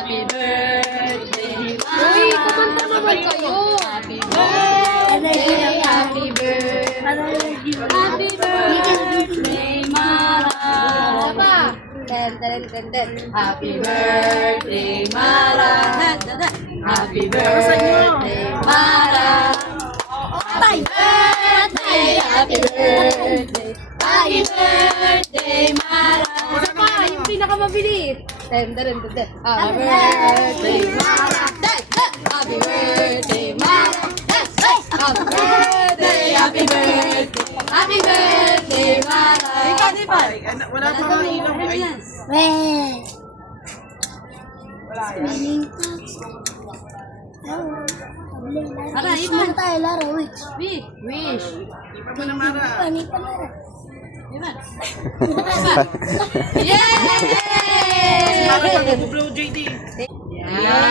Happy birthday, Uy, kumanta naman kayo. Happy birthday, happy birthday, happy birthday, Mara. Isa pa. Ten, ten, ten, ten. Happy birthday, Mara. Happy birthday, Mara. Happy birthday, happy birthday, happy birthday, Mara. Isa pa, yung pinakamabilis. Ten, ten, ten, ten. Happy birthday, Mara. Happy birthday, Mara. Happy birthday, happy birthday, happy birthday, Mara. Di ba? Wala pa mga ilaw mo ay. Ara, Wish Ivan. mo tayo, Lara, wish. Wish. Ito pa na Mara. Pani pa, Lara. Ivan. Yay! Mara pag-blow JD. Yan.